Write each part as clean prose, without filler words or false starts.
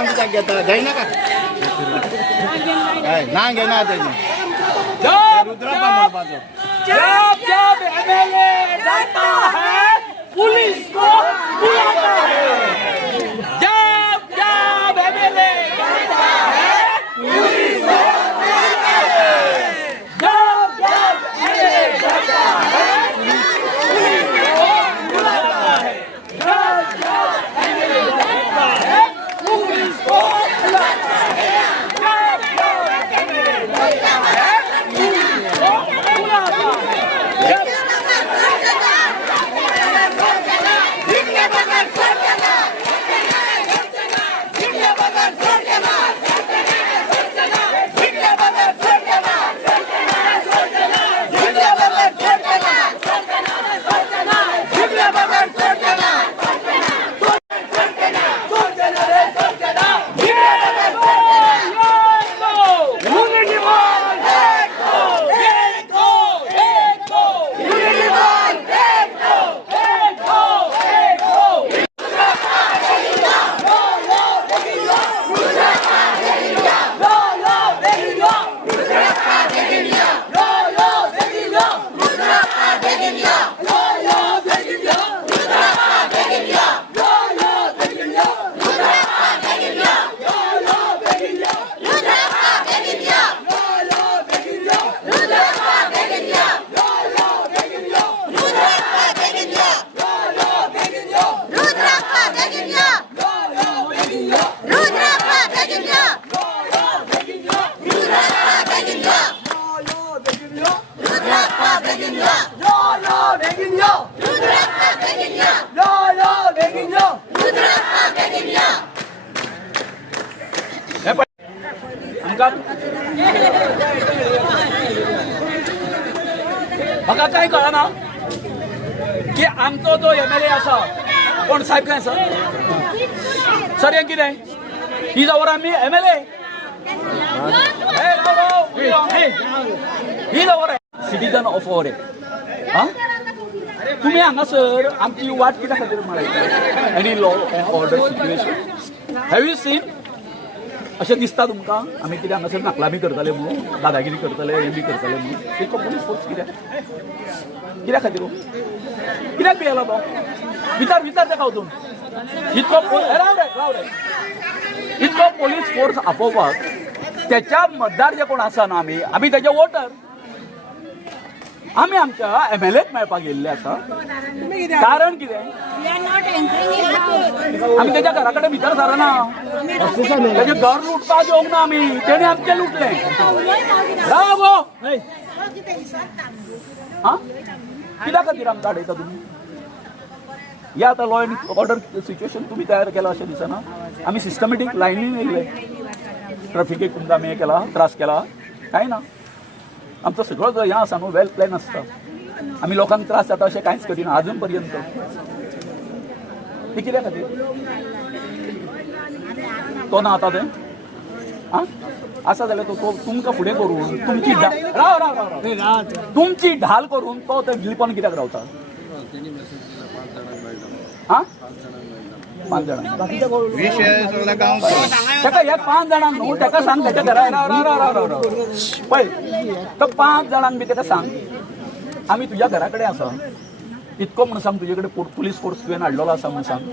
आमच्या घेता जाईना का ना घेणार त्याने रुद्रापा मोबाजो जब जब एमएलए जाता है पुलिस को बुलाता है। जब जब एमएलए जाता है पुलिस को बुलाता है। जब जब एमएलए जाता है पुलिस को बुलाता है। जब जब एमएलए जाता है पुलिस को बुलाता है। जब जब एमएलए जाता है पुलिस को बुलाता है। म्हाका काय कळना की आमचो जो एमएलए आसा कोण साहेब काय सर हें कितें ही जावर आमी एमएलए ही जावर सिटीजन ऑफ अवर हा तुम्ही हांगासर आमची वाट कित्या खातीर मारयता any law and order situation have you seen अशें दिसता तुमकां आमी कितें हांगासर नकलामी करतले म्हणून दादागिरी करतले हें बी करतले म्हणून तेको पुलीस फोर्स कित्याक खातीर कित्याक भियेलो तो विचार तेका वचून इतको पोलीस फोर्स आपोवपाक त्याच्या मतदार जे कोण आसा न्हू आमी तेजे वोटर आमी आमच्या एमएलएक मेळपाक गेल्ले आसा कारण कितें आमी तेच्या घरा कडेन भितर सरना तेजें घर लुटपाक येवंक ना आमी तेणी आमचें लुटलें राव गो हा कित्या खातीर आमकां आडयता तुमी हे आतां लॉ एंड ऑर्डर सिच्युएशन तुमी तयार केलां अशें दिसना आमी सिस्टमॅटीक लायनीन येयले ट्रॅफिकेक तुमकां आमी हें केला त्रास केला कांय ना आमचो सगळो जो हें आसा न्हू वेल प्लॅन आसता आमी लोकांक त्रास जाता अशें कांयच करिना आजून पर्यंत ती कित्या खातीर तो ना आतां तें आं आसा जाल्यार तो तुमकां फुडें करून तुमची तुमची ढाल करून तो तें विलपण कित्याक रावता आं 5 जाणां ताका ह्या 5 जाणांक न्हू ताका सांग ताच्या घरा पळय तो 5 जाणांक बी ताका सांग आमी तुज्या घरा कडेन आसा इतको म्हूण सांग तुजे कडेन पुलीस फोर्स तुवें हाडलेलो आसा म्हूण सांग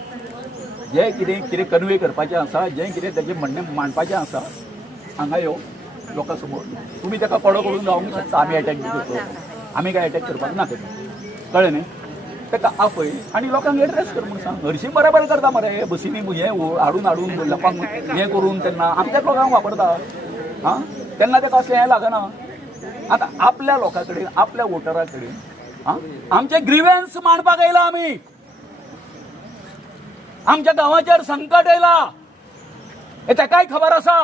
जें कितें कन्वे करपाचें आसा जें कितें तेजें म्हणणें मांडपाचें आसा हांगा यो लोकां समोर तुमी ताका कडो करून जावंक शकता आमी अटॅक बी करतो आमी काय अटॅक करपाक ना तेका कळ्ळें न्ही ताका आपय आनी लोकांक एड्रेस कर म्हूण सांग हरशीं बरें करता मरे बसींनी हें हाडून लोकांक हें करून तेन्ना आमच्याच लोकांक वापरता हां तेन्ना ताका असलें हें लागना आतां आपल्या लोकां कडेन आपल्या वोटरा कडेन हां आमचे ग्रिव्हन्स मांडपाक येयला आमी आमच्या गांवाचेर संकट येयला हे ताकाय खबर आसा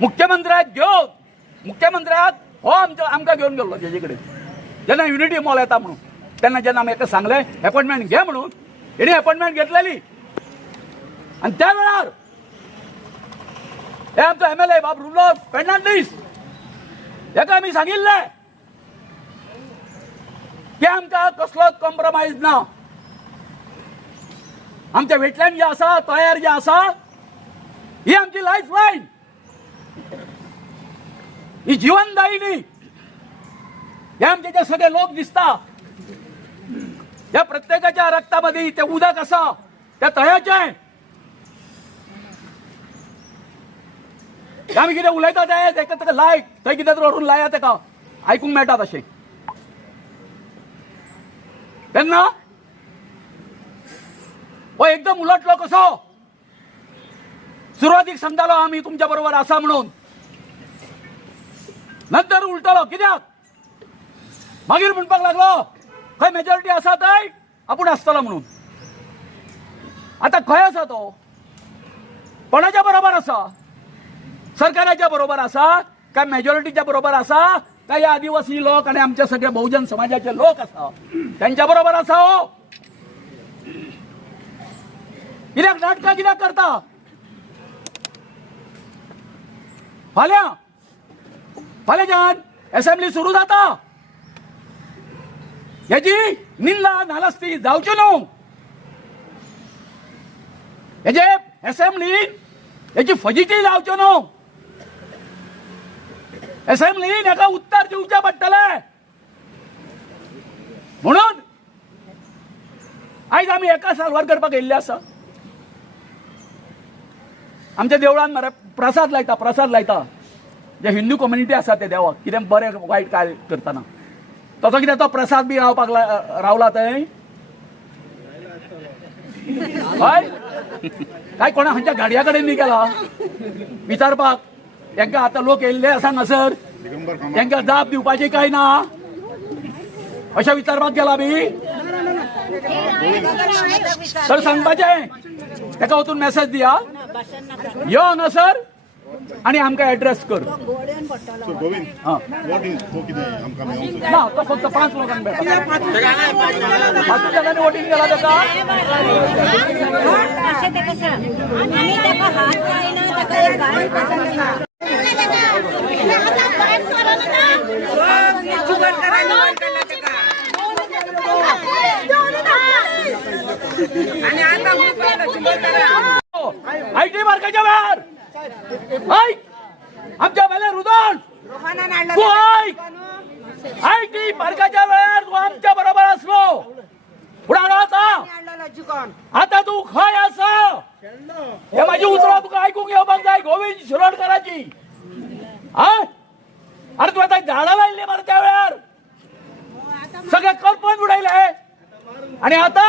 मुख्यमंत्र्याक हो आमकां घेवन गेल्लो तेजे कडेन जेन्ना युनिटी मॉल येता म्हणून तेन्ना जेन्ना आमी हेका सांगलें अपॉइंटमेंट घे म्हणून हेणी अपॉइंटमेंट घेतलेली आनी त्या वेळार हे आमचो एमएलए बाबुलो फेर्नांडीस हेका आमी सांगिल्लें की आमकां कसलोच कॉम्प्रोमायज ना आमच्या वेटलँड जे आसा तयार जे आसा ही आमची लाईफ लाईन, ही जीवनदायिनी. हे आमचे जे सगळे लोक दिसता त्या प्रत्येकाच्या रक्तामध्ये ते उदक असा त्या तळ्याचे. आम्ही कितें उलयता तेका लायक थंय कितें तर व्हरून लाया तेका आयकूंक मेळटा तशें. तेन्ना हो एकदम उलटलो कसो. सुरवातीक सांगतालो आम्ही तुमच्या बरोबर आसा म्हणून, नंतर उलटलो. कित्याक मागीर म्हणपाक लागलो खंय मेजॉरिटी आसा थंय आपूण आसतलो म्हणून. आता खंय आसा तो, कोणाच्या बरोबर आसा, सरकाराच्या बरोबर आसा काय मेजॉरिटीच्या बरोबर आसा काय आदिवासी लोक आणि आमच्या सगळ्या बहुजन समाजाचे लोक आसा त्यांच्या बरोबर आसा. हो कित्याक नाटकां कित्याक करता. फाल्याच्यान असेंब्ली सुरू जाता, याची निंदा नालस्ती जावची न्हू. हेजे असेंब्लीन याची फजिती जावच्यो न्हू. असेंब्लीन हेका उत्तर दिवचे पडटले. म्हणून आयज आमी एका साल्वार करपाक येयल्ले आसा. आमच्या देवळान मरे प्रसाद लायता जे हिंदू कम्युनिटी आसा ते देवाक कितें बरें वायट काय करतना. तसो कितें तो प्रसाद बी रावपाक रावला थंय हय काय कोणा खंयच्या गाडया कडेन न्ही गेला विचारपाक. तांकां आतां लोक येयल्ले आसा हांगासर, तांकां जाप दिवपाची काय ना अशें विचारपाक गेला बी. तर सांगपाचें ताका वचून मेसेज दिया, यो हांगासर आणि आमकां एड्रेस कर. ना तो फक्त 5 लोकांक मेळटा. 5 जणांनी वोटींग केला ताका. आयटी मार्काच्या वेळार आमच्या वेळेर रुदन तू आयटी मार्काच्या वेळार तू आमच्या बरोबर असलो पुढे आता तू खंय आसा हे माझी उतरां तुका आयकूंक येवपाक जाय. गोविंद शिरोडकराची अरे तू आता झाडां लायल्ली मरे त्या वेळार सगळे कल्पन उडयले आणि आता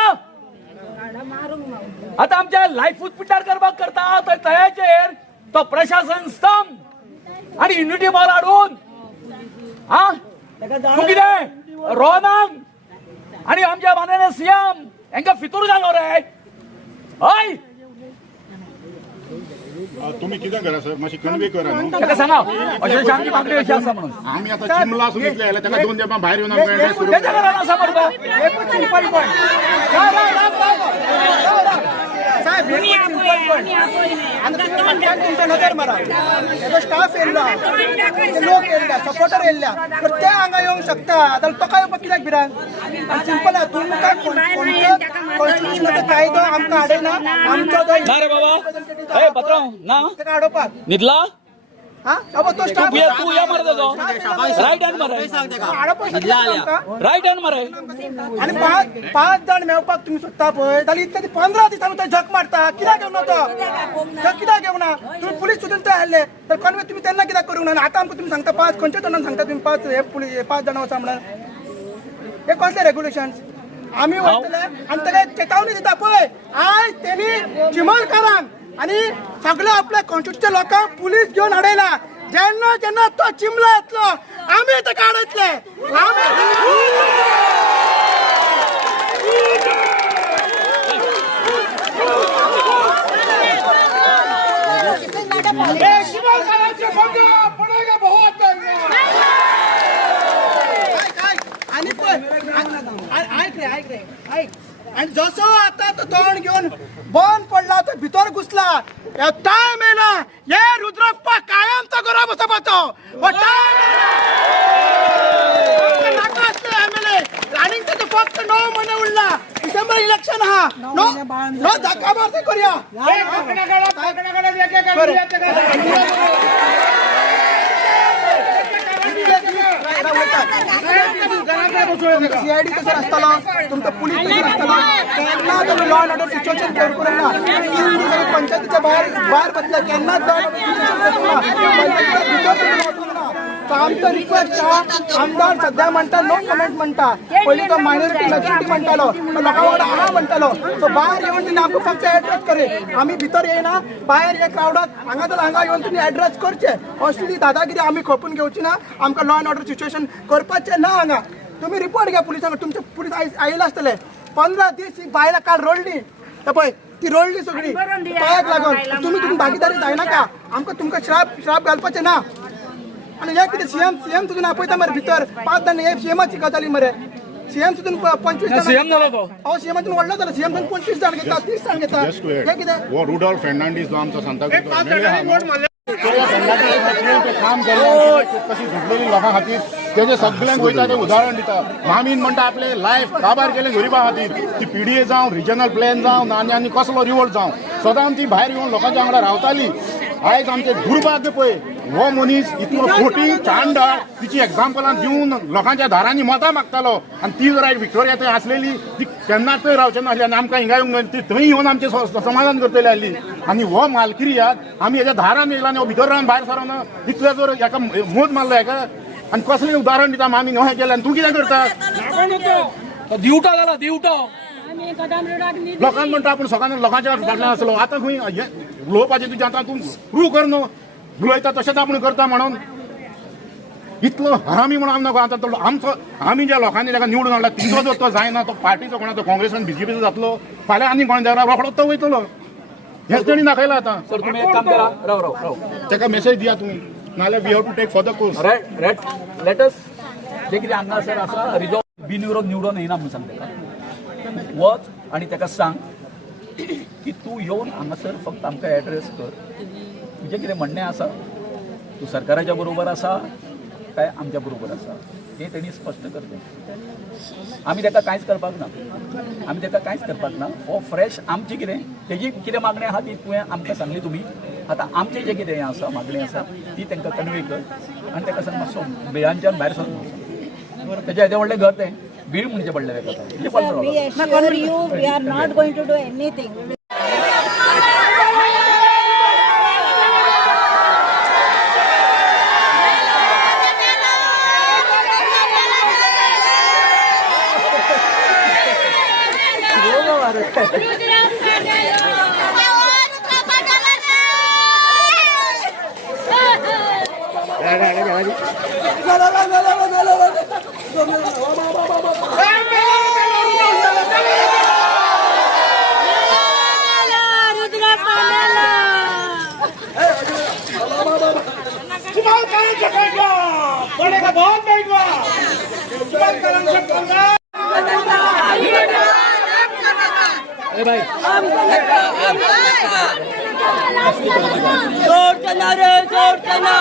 आमच्या लायफूच पिड्ड्यार करपाक करता. तर तळ्याचेर तो प्रशासन स्तंभ आणि युनिटी बॉल हाडून तू कितें रोहनाक आणि आमच्या माननीय सीएम हांकां फितूर जालो रे. हय तुम्ही कितें करा सर मातशी कन्वे करा न्हू. ताका सांगा अशें आमची मागणी अशी आसा म्हणून. आमी आतां चिमला आसून इतले आयला ताका 2 तेंपां भायर येवन आमकां एड्रेस करूंक तेच्या घरान आसा मरे तो. तुमच्या नजर मारा स्टाफ येयला लोक येयल्या सपोर्टर येयल्या तर ते हांगा येवंक शकता जाल्यार तो काय कित्याक भिरान. सिंपल आहे तुमकां कॉन्स्टिट्यूशनाचो कायदो आमकां हाडयना आमचो जो ना रे बाबा ए पत्रांव ना ताका हाडोवपाक न्हिदला हा बाबा तो स्टाफ तू या मरे तेजो रायट हँड मरे रायट हँड मरे. आणि 5 जण मेळपाक तुम्ही सोदता पळय जाल्यार इतले 15 दीस आमी तो झक मारता. कित्याक घेवना तो झक कित्याक घेवना. तुम्ही पुलीस सुद्दां ते हाडले तर कन्वे तुम्ही त्यांना कित्याक करूंक ना. आता आमकां तुम्ही सांगता 5 खंयच्या जाणांक सांगता तुम्ही 5 हे पुलीस 5 जाणां वचा म्हणून. हे कसले रेग्युलेशन्स आमी वयतले आनी ताका चेतावणी दिता पळय. आयज तेणी चिमलकारांक आणि सगळ्या आपल्या कॉन्स्टिट्यूशन लोकांक पुलीस घेऊन हाडयला. जेन्ना जेन्ना तो चिमला येतलो आमी ताका हाडयतले. आणि जसो आता तो तोंड घेऊन बंद पडला तो भितर घुसला. टाइम येना हे रुद्रप्पा कायमचा घरा बसपाचो. नाका असले एमएलए रानिंग फक्त 9 महिने उरला. डिसेंबर इलेक्शन हा ना नो धक्का मारते करूया सीआयडी कसं असताना तुमचं पोलीस कसं असताना केन्ना तुम्ही law and order situation clear करून ना 3 दिवसांनी पंचायतीच्या बाहेर बसल्या केन्ना लॉ अँड आमचं रिक्वेस्ट आमदार सध्या म्हणटा नो कमेंट म्हणटा पयलीं तो मायनॉरिटी मॅजॉरिटी म्हणटालो लोकां वांगडा आहा म्हणटालो सो भायर येवन तुमी आमकां फक्त एड्रेस करे आमी भितर येयना भायर हे क्रावडात हांगा येवन तुमी एड्रेस करचे असली दादागिरी आमी खपून घेवची ना आमकां लॉ अँड ऑर्डर सिच्युएशन करपाचें ना हांगा तुम्ही रिपोर्ट घ्या पुलिसांकडे तुमचे पुलीस आयला आसतले 15 दीस ही बायलां काल रोडली पळय ती रोडली सगळी पायाक लागून तुम्ही भागीदारी जायना का आमकां तुमकां श्राप घालपाचें ना आणि हे कितें सीएम सुद्दां आपयता मरे भितर 5 जाण हे सीएमाची गजाली मरे सीएम सुद्दां 25 सीएम जालो तो हो सीएमातून व्हडलो जालो सीएम 25 जाण घेता 30 जाण घेता हे कितें वो रुडॉल्फ फेर्नांडीस जो आमचा सांता काम केलें कशी झुकलेली लोकां खातीर तेजे सगळ्यांक वयता तें उदाहरण दिता मामीन म्हणटा आपले लायफ काबार केलें गरिबां खातीर ती पीडीए जावं रिजनल प्लॅन जावं आनी कसलो रिवोल्ट जावं सदां ती भायर येवन लोकांच्या वांगडा रावताली आयज आमचे दुर्भाग्य पळय हो मनीस इतलो फोटी चांडाळ तिची एग्जाम्पलां दिवन लोकांच्या दारांनी मतां मागतालो आनी ती जर आयज व्हिक्टोरिया थंय आसलेली ती केन्नाच थंय रावचे नासली आनी आमकां हिंगा येवंक ती थंय येवन आमचें समाधान करतली आसली आनी हो मालकिरी आमी हेज्या दारान येयला आनी हो भितर रावन भायर सरोन इतले जर हेका मोद मारलो हेका आनी कसलें उदाहरण दिता आमी हें केलें आनी तूं कितें करता दिवटो जाला दिवटो लोकांक म्हणटा आपूण सकाळीं लोकांच्या फाटल्यान आसलो आतां खंय उलोवपाचें तुजें आतां तूं प्रूव कर न्हू उलयता तशेंच आपूण करता म्हणून इतलो हरामी म्हणून आमी नाका आतां आमचो आमी ज्या लोकांनी ताका निवडून हाडला तिचो जर तो जायना तो पार्टीचो कोणाचो काँग्रेसान बीजेपीचो जातलो फाल्यां आनी कोण देवा रोखडोच तो वयतलो हेच तेणी दाखयला आतां सर तुम्ही एक काम करा राव ताका मेसेज दिया तुमी नाल्यार we have to take further course let's जे कितें हांगा सर आसा रिजॉल्व बिनविरोध निवडून येना म्हणून सांग ताका वच आनी ताका सांग की तूं येवन हांगासर फक्त आमकां एड्रेस कर तुजें कितें म्हणणें आसा तूं सरकाराच्या बरोबर आसा काय आमच्या बरोबर आसा हें तेणी स्पश्ट करचें आमी ताका कांयच करपाक ना हो फ्रेश आमची कितें तेजी कितें मागणी आहा ती तुवें आमकां सांगली तुमी आतां आमचें जें कितें हें आसा मागणी आसा ती तांकां कन्वे कर आनी ताका सांग मातसो बिळांच्यान भायर सर तेजें येदें व्हडलें घर तें बीळ म्हणजे पडलें ताका We assure you, we are not going to do anything. पड़ेगा बहुत महंगा जोर चना रे जोर चना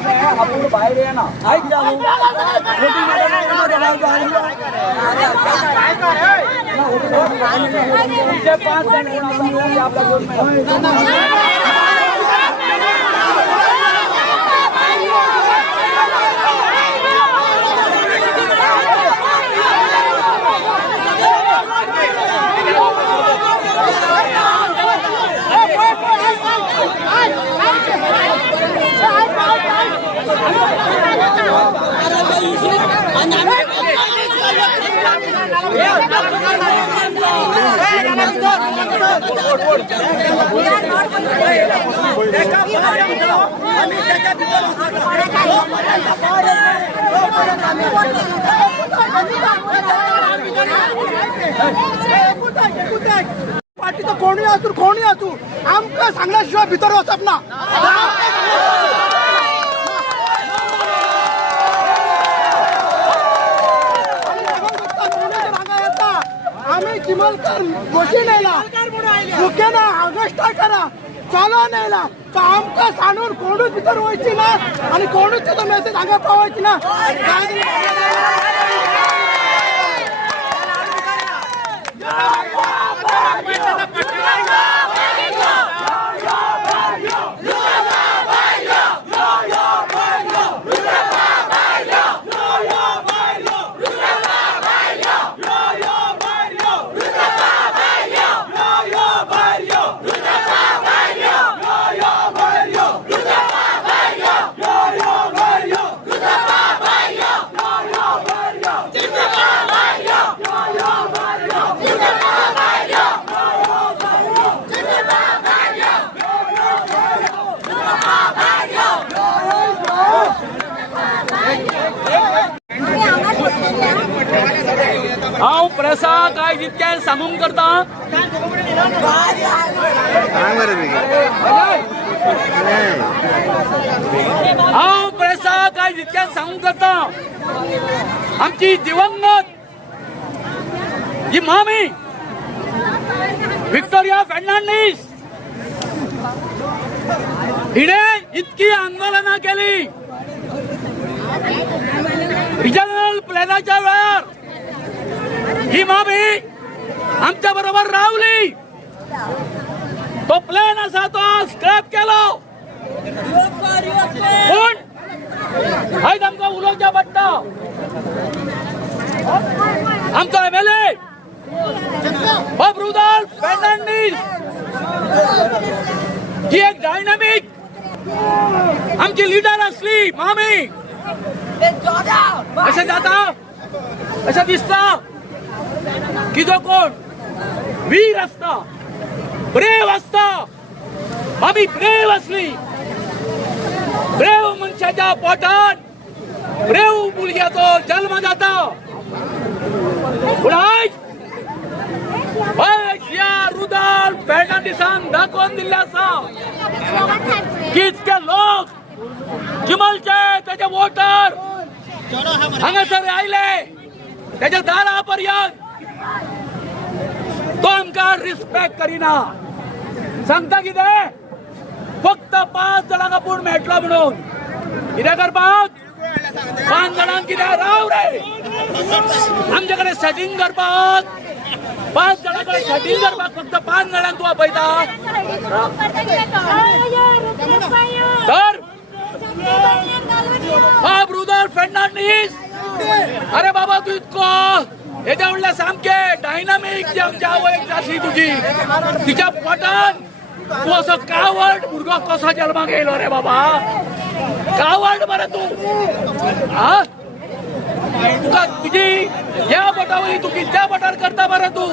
स्टाफ आहे आपण बाहेर ये ना ऐक जा तुमचे 5 जण येऊन आपल्या दोन पार्टीचं कोणी असू आमका सांगण्याशिवाय भितर वचप ना आम्ही चिमलकर गोष्टी नेला मुख्यानं ऑगस्ट करा चालू नेला तर आमका सांगून कोणूच भितर व्हायची ना आणि कोणूच त्याचा मेसेज आगा पावायची ना हांव प्रेसा काय जितकें सांगूंक करता हांव प्रेसा काय जितकें सांगूंक करता आमची दिवंगत जी मामी विक्टोरिया फर्नांडीस हिने इतकी आंदोलना केली रिजनल प्लॅनाच्या वेळार ही मामी आमच्या बरोबर रावली तो प्लॅन असा तो स्क्रॅप केलो पण आयज आमकां उलोवचें पडटा आमचो MLA बाब रुडॉल्फ फर्नांडीस जी एक डायनामिक आमची लिडर असली मामी अशें जाता अशें दिसता की जो कोण वीर असता ब्रेव असता आम्ही ब्रेव असली ब्रेव मनशाच्या पोटान ब्रेव भुरग्याचो जन्म जाता पूण आयज ह्या रुडॉल्फ फर्नांडिसान दाखोवन दिल्लें आसा की इतके लोक चिमलचे तेजे वोटर हांगासर आयले तेच्या दारा पर्यंत तो आमकां रिस्पेक्ट करिना सांगता कितें फक्त 5 जाणांक आपूण मेळटलो म्हणून कितें करपाक 5 जाणांक कितें राव रे आमचे कडेन सेटिंग करपाक 5 जाणां कडेन सेटिंग करपाक फक्त 5 जाणांक तूं आपयता तर बाब रुडॉल्फ फर्नांडीस अरे बाबा तू इतको हेच्या म्हणल्यार सामके डायनामिक जी आमची आवय आसली तुजी तिच्या पोटान तू असो कावड भुरगो कसो जल्माक येयलो रे बाबा कावड मरे तू तुका तुजी ह्या बोटावली तू कित्या बोटार करता मरे तू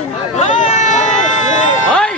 हय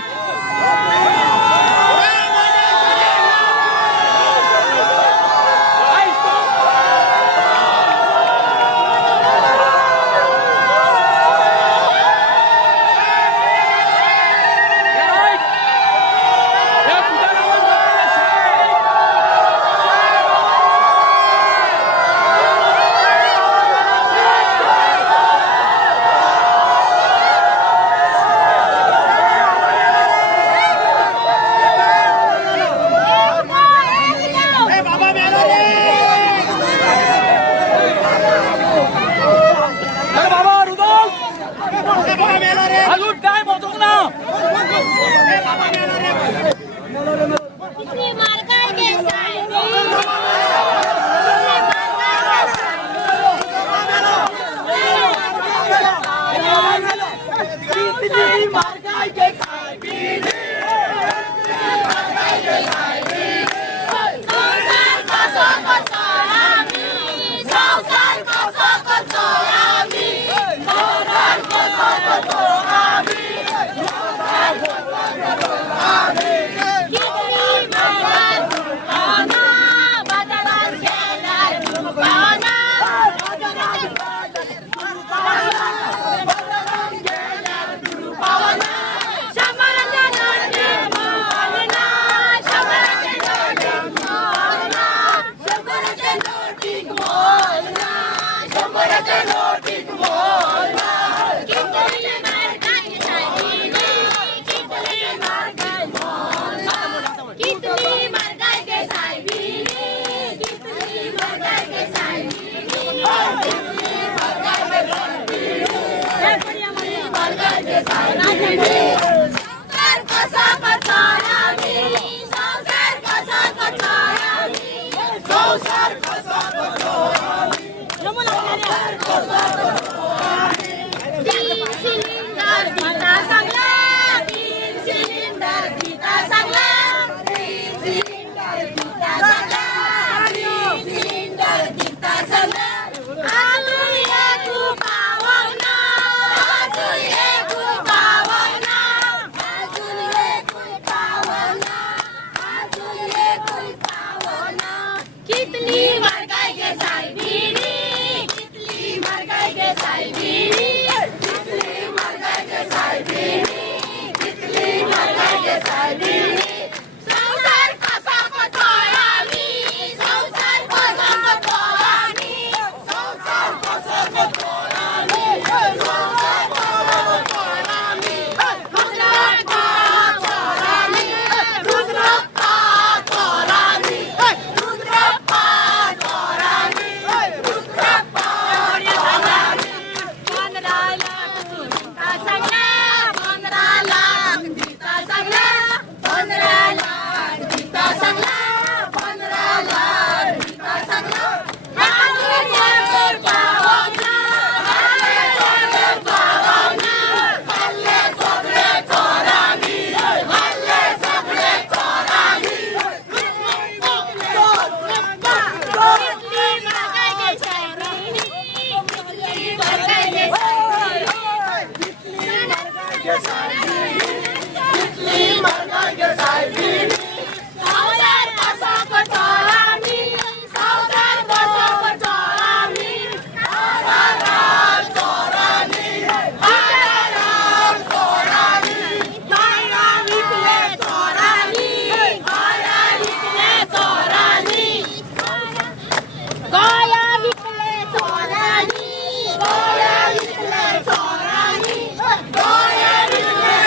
संसार कसा करताना मी संसार कसा करताना मी संसार कसा करताना तीन सिलेंडर गीता सांगला तीन सिलेंडर गीता सांगला तीन सिलेंडर गीता सांगला तीन सिलेंडर गीता सांगला अजून एक पावना अजून एक पावना अजून एक पावना अजून एक पावना कितली महंगाई के साहेबीनी कितली महंगाई के साहेबीनी कितली महंगाई के साहेबीनी कितली महंगाई के साहेबीनी संसार कसा करतोय आम्ही संसार कसा करतोय आम्ही संसार कसा करतोय आम्ही संसार कसा करतोय आम्ही रुद्रप्पा चोरामी रुद्रप्पा चोरामी रुद्रप्पा चोरामी रुद्रप्पा चोरामी 15 लाख गीता सांगला 15 लाख गीता सांगला 15 लाख गीता सांगला 15 लाख गीता सांगला अजून एक पावना अजून एक पावना हल्ले सगळे चोरामी हल्ले सगळे चोरामी कितली महागाई के साहेबीनी कितली महागाई के कितली महागाई के साहेबीनी संसार कसा करतोय आम्ही संसार कसा करतोय आम्ही चोरामी गाया विकले चोरामी गाया विकले चोरामी गाया विकले चोरामी गाया विकले चोरामी गाया विकले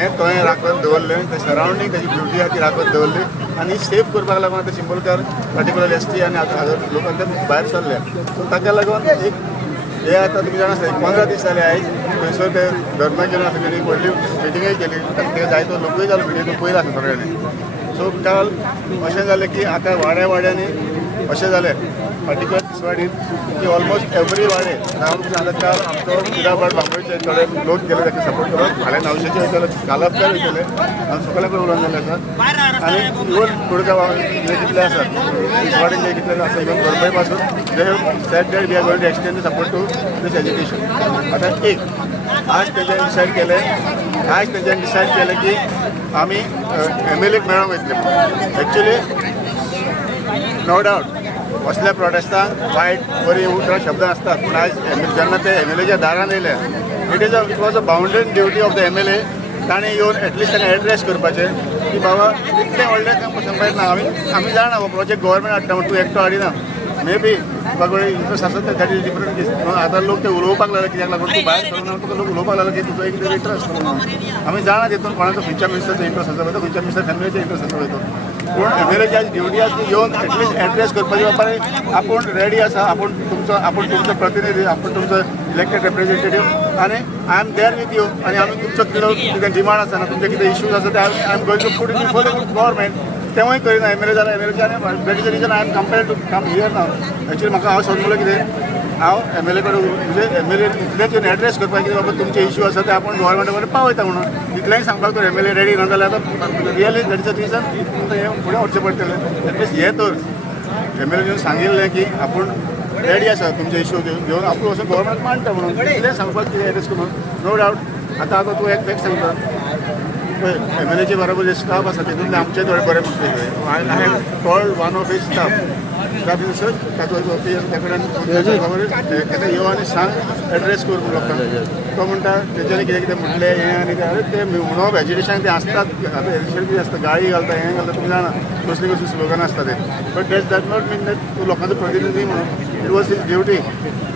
हे राखून दवरलें ते सरावंडींग तेजी ब्युटी आसा ती राखून दवरली आनी सेफ करपाक लागून आतां शिंबोलकार पर्टिक्युलर ST आनी लोकांक ते भायर सरले सो ताका लागून एक हे आतां तुमी जाणा 15 दीस जाले आयज थंयसर ते धर्माचे तेणी व्हडली मिटिंगूय केली ते जायतो लोकूय जालो मिटिंग पयलो आसा सगळ्यांनी सो काल अशें जालें की आतां वाड्यांनी अशें जालें पर्टिक्युलर दिसवाडीत की ऑलमोस्ट एवरी वाडे हांव सांगता काल आमचो किराबाड बांबोळेचे थोडे लोक गेले ताका सपोर्ट करप फाल्यां नावशेचे वयतले कालपकार वयतले हांव सकाळीं उलोवन जाल्ले आसा आनी इवन कुडगांव जे कितले आसा दिसवाडीन जे कितले आसा इवन गोरपय पासून जे set date we are going to extend the support to these education आतां एक आज तेंच्यांनी डिसायड केलें की आमी MLAक मेळोंक वयतले एक्चुली नो डावट असल्या प्रोटेस्टांक वायट बरी उठा शब्द आसतात पूण आयज जेन्ना ते MLAच्या दारान येयले it was a bounded duty of the MLA ताणें येवन एटलिस्ट ताका एड्रेस करपाचें की बाबा इतलें व्हडलें काम सांगपाक ना आमी जाणा हो प्रोजेक्ट गव्हर्मेंट हाडटा म्हण तूं एकटो हाडिना मे बी तुका इंट्रस्ट आसत दॅट इज डिफरंट आतां लोक ते उलोवपाक लागले कित्याक लागून तूं भायर सरून तुका लोक उलोवपाक लागले की तुजो एक इंट्रस्ट आमी जाणा तितून कोणाचो खंयच्या मिनिस्टरचो इंट्रस्ट आसा पळय खंयच्या मिनिस्टर फॅमिलीचो इंट्रस्ट आसा पळय पूण MLAची आज ड्युटी आसा ती येवन एटलिस्ट एड्रेस करपाची बाबा आपूण रेडी आसा आपूण तुमचो प्रतिनिधी आपूण तुमचो इलेक्टेड रिप्रेझेंटेटीव आनी I am there with you आनी आमी तुमचो कितें डिमांड आसा ना तुमचे कितें इश्यूज आसा ते I am going to put in for the government तेवूय करिना MLA जाल्यार MLAचे आनी that is the reason I am compared to come here now actually म्हाका हांव समजलो कितें हांव MLA कडेन म्हणजे MLA इतलेच येवन एड्रेस करपाक कितें बाबा तुमचे इश्यू आसा ते आपूण गव्हर्मेंटा कडेन पावयता म्हणून इतलेंय सांगपाक तर MLA रेडी ना जाल्यार आतां really that is the region हें फुडें व्हरचें पडटलें एटलिस्ट हें तर MLA येवन सांगिल्लें की आपूण रेडी आसा तुमचे इश्यू घेवन आपूण वचून गव्हर्मेंट मांडटा म्हणून इतलें सांगपाक कितें एड्रेस करून नो डावट आतां तूं एक फॅक्ट सांगता पळय MLAचे बरोबर जे स्टाफ आसा तितूंतले आमचे थोडे बरे म्हणटले I have told one of his staff sir ताका यो आनी सांग एड्रेस कर लोकांक तो म्हणटा तेच्यानी कितें कितें म्हटलें हें आनी ते म्हणप एज्युकेशन तें आसतात आतां एज्युकेशन कितें आसता गाळी घालता हें घालता तुमी जाणा कसली कसली स्लोगन आसता ते but that not mean that तूं लोकांचो प्रतिनिधी म्हणून इट वॉज हीज ड्युटी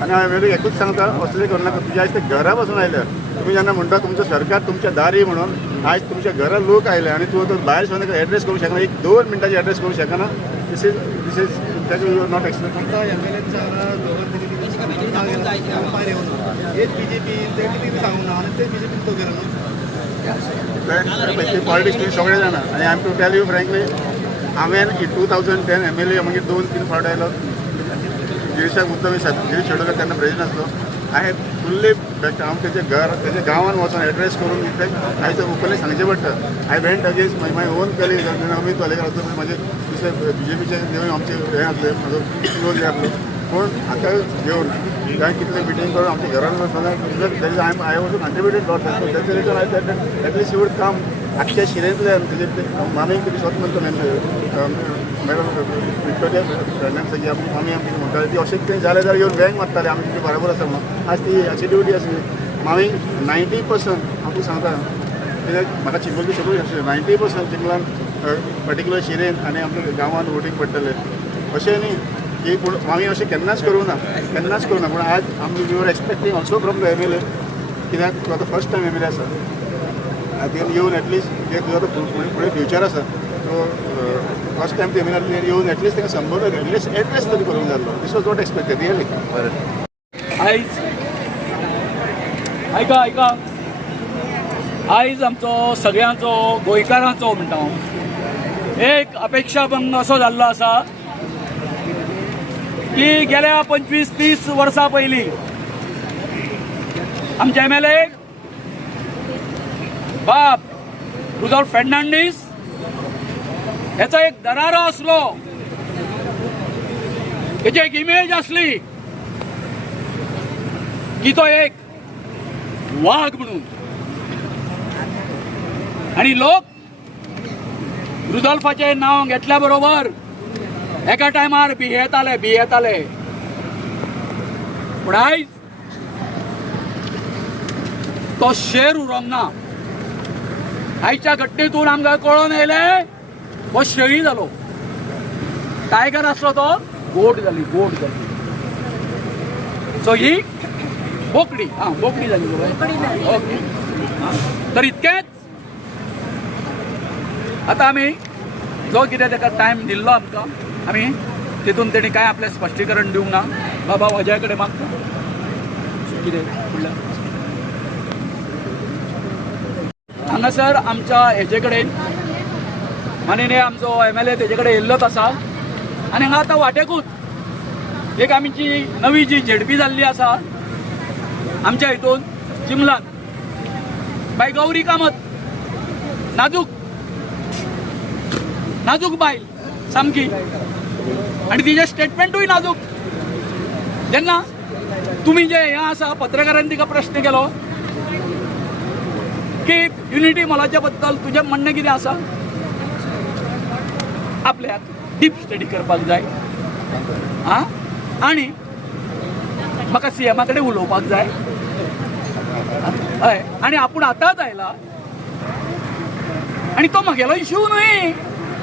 आनी हांवें एकूच सांगता असलें करनाका तुज्या आयज ते घरा पासून आयल्या तुमी जेन्ना म्हणटा तुमचो सरकार तुमच्या दारी म्हणून आयज तुमच्या घरा लोक आयले आनी तूं तो भायर सरून एड्रेस करूंक शकना एक 2 मिनटाची एड्रेस करूंक शकना this is that you are not expecting. Politics तुम्ही सगळे जाणा आनी I am to tell you frankly हांवें 2010 MLA मागीर 2-3 फावट आयलो गिरीशाक मुद्दम गिरीश शेडोकर तेन्ना प्रेजिडेंट आसलो हांवें फुल्ली हांव तेजे गांवांत वचून एड्रेस करून इनफॅक्ट आयज ओपनली सांगचें पडटा I went against my own colleague Amit Walekar आसलो म्हाजे दुसरे BJPचे नेहमी आमचे हे आसले म्हाजो क्लोज हे आसलो पूण आतां घेवन हांवें कितले मिटींग करून आमच्या घरान वचून I was contributed lot that's the reason I at least you would come आख्या शिरेंतल्यान तेजे मामीक कितें स्वत म्हणटा मॅडम विक्टोरिया फर्नांडीस मामी आमची म्हणटाली ती अशें कितें जालें जाल्यार येवन बँक मारताले आमी तुमचे बरोबर आसा म्हणून आज ती हाची ड्युटी आसली मामी 90% हांव सांगता कित्याक म्हाका चिंबोलची सगळी आसली 90% चिंबलान पर्टिक्युलर शिरेन आनी आमच्या गांवांत वोटींग पडटले अशें न्ही की पूण आमी अशें केन्नाच करूं ना पूण आज आमी we were expecting also from the MLA कित्याक तूं आतां फर्स्ट टायम MLA आसा हातीन येवन एटलीस्ट तुजो आतां फुडें फ्युचर आसा सो फर्स्ट टायम ते MLA येवन एटलीस्ट ताका संबोधन एड्रेस तरी करूंक जाय आसलो दिस वॉज नॉट एक्सपेक्टेड रियली. आयज ऐका आयज आमचो सगळ्यांचो गोंयकारांचो म्हणटा हांव एक अपेक्षा भंग असो जाल्लो आसा की गेल्या 25-30 वर्सां पयलीं आमचे MLA बाब रुडॉल्फ फर्नांडीस हेचो एक दरारो आसलो, हेची एक इमेज आसली की तो एक वाघ म्हणून, आणि लोक रुडॉल्फाचे नाव घेतल्या बरोबर एका टायमार भियेताले पूण आयज तो शेर उरोंक ना. आयच्या घटनेतून आमकां कळोन येयलें हो शेळी जालो, टायगर आसलो तो गोट जाली. सो ही बोकडी जाली. ओके, तर इतकेंच आतां आमी जो कितें ताका टायम दिल्लो आमकां आमी तितून तेणी कांय आपलें स्पश्टीकरण दिवंक ना. बाबा म्हज्या कडेन मागता कितें फुडल्यान हांगासर आमच्या हेजे कडेन माननीय आमचो MLA तेजे कडेन येयल्लोच आसा आनी हांगा आतां वाटेकूच एक आमची नवी जी झेडपी जाल्ली आसा आमच्या हितून चिमलान बाय गौरी कामत, नाजूक बायल सामकी, आणि तिचे स्टेटमेंटूय नाजूक. जेन्ना तुमी जे हें आसा पत्रकारांनी तिका प्रश्न केलो की युनिटी मॉलाच्या बद्दल तुजें म्हणणें कितें आसा, आपल्याक डीप स्टडी करपाक जाय आनी म्हाका CMA कडेन उलोवपाक जाय हय, आनी आपूण आतांच आयला आनी तो म्हागेलो इश्यू न्हय,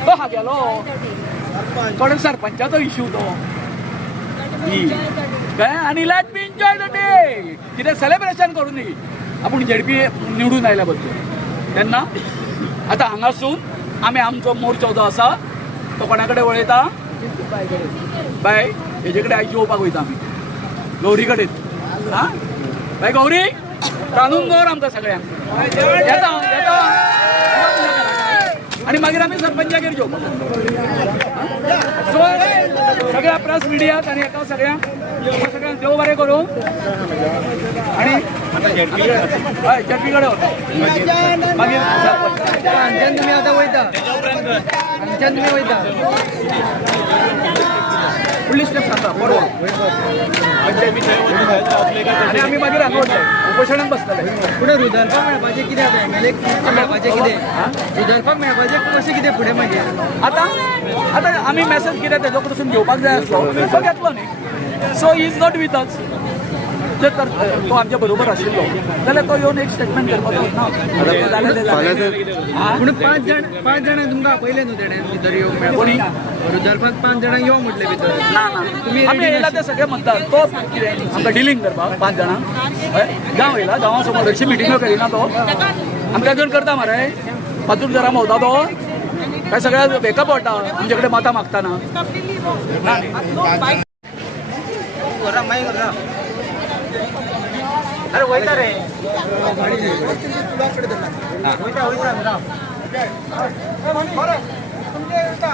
तो हागेलो थोडे सरपंचाचो इश्यू तो कळ्ळें. आनी let me enjoy the day, कितें सेलेब्रेशन करून दी आपूण झेडपी निवडून आयल्या बद्दल. तेन्ना आतां हांगासून आमी आमचो मोर्चो जो आसा तो कोणा कडेन वळयता, बाय हेजे कडेन आयज येवपाक वयता आमी गौरी कडेन. बाय गौरी रांदून दवर आमकां सगळ्यांक, येता आणि मागीर आमी सरपंचागेर जेवपाक. सो सगळ्या प्रेस मिडियाक आनी एका सगळ्यांक देव बरें करूं. आणि हय झेडपी कडेन वता मागीर हांगच्यान तुमी आतां वयता, हांगच्यान तुमी वयता फुडली स्टेप सांगता बरोबर. आनी आमी मागीर हांगा वतले उपोशणाक बसतले. पुढे रुदल्फाक मेळपाचें कितें आतां MLA मेळपाचें कितें, रुदल्फाक मेळपाचें कशें कितें फुडें मागीर आतां आमी मॅसेज कितें तेजो कडसून घेवपाक जाय आसलो तो घेतलो न्ही. So he is not with us. जर तर तो आमच्या बरोबर आशिल्लो जाल्यार तो येवन एक स्टेटमेंट करपाचो ना. पूण 5 जाणां तुमकां आपयले न्हू तेणें भितर येवंक मेळ्ळें. कोणी रुदल्फाक 5 जाणांक यो म्हटलें भितर. ना आमी येयला ते सगळे म्हणटात तो कितें आमकां डिलींग करपाक 5 जाणांक हय गांव येयला, गांवा समोर अशी मिटिंग्यो करिना तो आमकां घेवन करता मरे. 5 जाणां भोंवता तो काय सगळ्या बेकअप पडटा आमचे कडेन मतां मागतना. अरे वयता रे वयता